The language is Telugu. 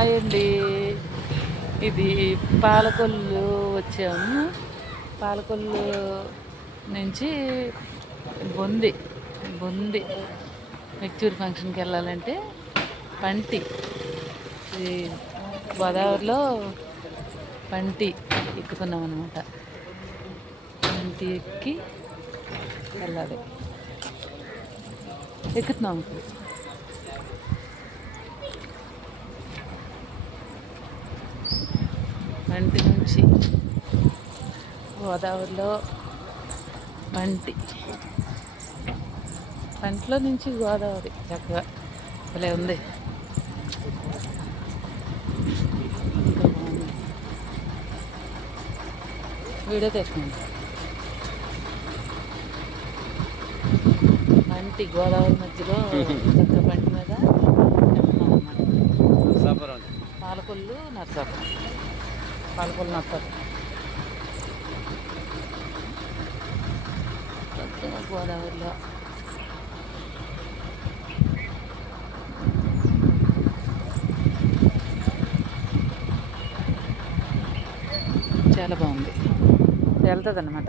హాయ్ అండి. ఇది పాలకొల్లు వచ్చాము. పాలకొల్లు నుంచి బొంది బొంది మెచ్యూర్ ఫంక్షన్కి వెళ్ళాలంటే పంటి ఇది గోదావరిలో పంటి ఎక్కుతున్నాం అనమాట. పంటి ఎక్కి వెళ్ళాలి. ఎక్కుతున్నాం ఇప్పుడు. పంటి నుంచి గోదావరిలో పంటిలో నుంచి గోదావరి చక్కగా భలే ఉంది. ఇంకా బాగుంది. వీడియో తెచ్చుకోండి. పంటి గోదావరి మధ్యలో చక్కగా పంటి మీద వెళ్తున్నాం అన్నమాట. పాలకొల్లు నర్సాపురం. పాలకొల్లు నర్సాపురం చక్కగా గోదావరిలో చాలా బాగుంది. వెళ్తుంది అన్నమాట.